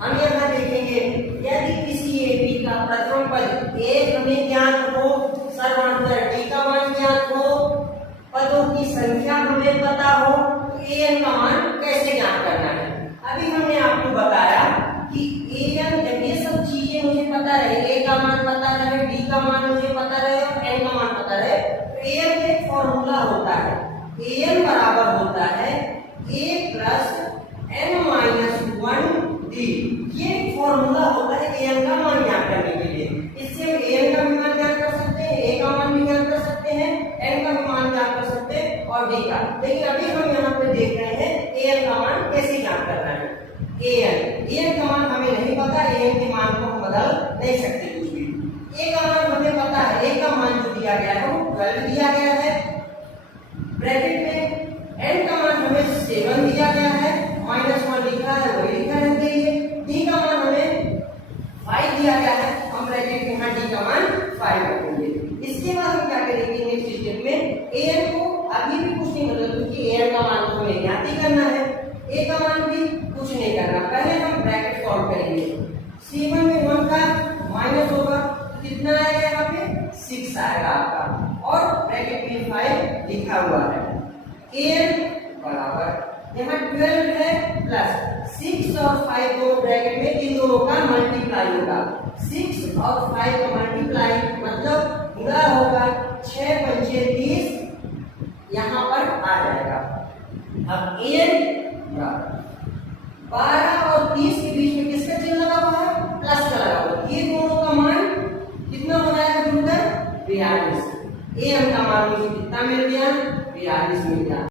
हम यहाँ देखेंगे यदि किसी एबी का प्रथम पद ए हमें ज्ञात हो, सर्वांतर डी का मान ज्ञात हो, पदों की संख्या हमें पता हो, तो एन का मान कैसे ज्ञात करना है। अभी हमने आपको बताया कि एन जब ये सब चीजें मुझे पता रहे, ए का मान पता रहे, डी का मान मुझे पता रहे और एन का मान पता रहे, तो एन का एक फॉर्मूला होता है, एन बराबर होता है ए प्लस एन माइनस 1 डी। ये फॉर्मूला होता है एन का मान ज्ञात करने के लिए। इससे हम एन का भी मान ज्ञात कर सकते हैं, ए का मान भी ज्ञात कर सकते हैं, एन का भी मान ज्ञात कर सकते हैं और डी का। लेकिन अभी हम यहाँ पे देख रहे हैं एन का मान कैसे ज्ञात करना है। एन का मान हमें नहीं पता, एन के मान को हम बदल नहीं सकते कुछ भी। ए का मान हमें पता है, ए का मान जो दिया गया है वो 12 दिया गया है ब्रैकेट में। एन का मान हमें 7 दिया गया है, -1 लिखा है वही लिखा रहते हैं। डी का मान हमें 5 दिया गया है, हम ब्रैकेट में यहाँ डी का मान 5 रखेंगे। इसके बाद हम क्या करेंगे नेक्स्ट स्टेप में, एन को अभी भी कुछ नहीं मतलब, क्योंकि एन का मान तो हमें ज्ञात ही करना है, ए का मान भी कुछ नहीं करना। पहले हम ब्रैकेट सॉल्व करेंगे। 7 में 1 का माइनस होगा, कितना आएगा यहाँ पे 6 आएगा आपका, और ब्रैकेट में 5 लिखा हुआ है। एन बराबर यहाँ 12 है प्लस 6 और 5 दोनों ब्रैकेट में, इन दोनों का मल्टीप्लाई होगा। 6 और 5 का मल्टीप्लाई मतलब गुणा होगा, 6 पंचे 30 यहाँ पर आ जाएगा। अब एन बराबर 12 और 30 के बीच में किसका चिन्ह लगा हुआ है, प्लस का लगा हुआ है। ये दोनों का मान कितना हो जाएगा जुड़कर 42। एन का मान मुझे कितना मिल गया, 42 मिल गया।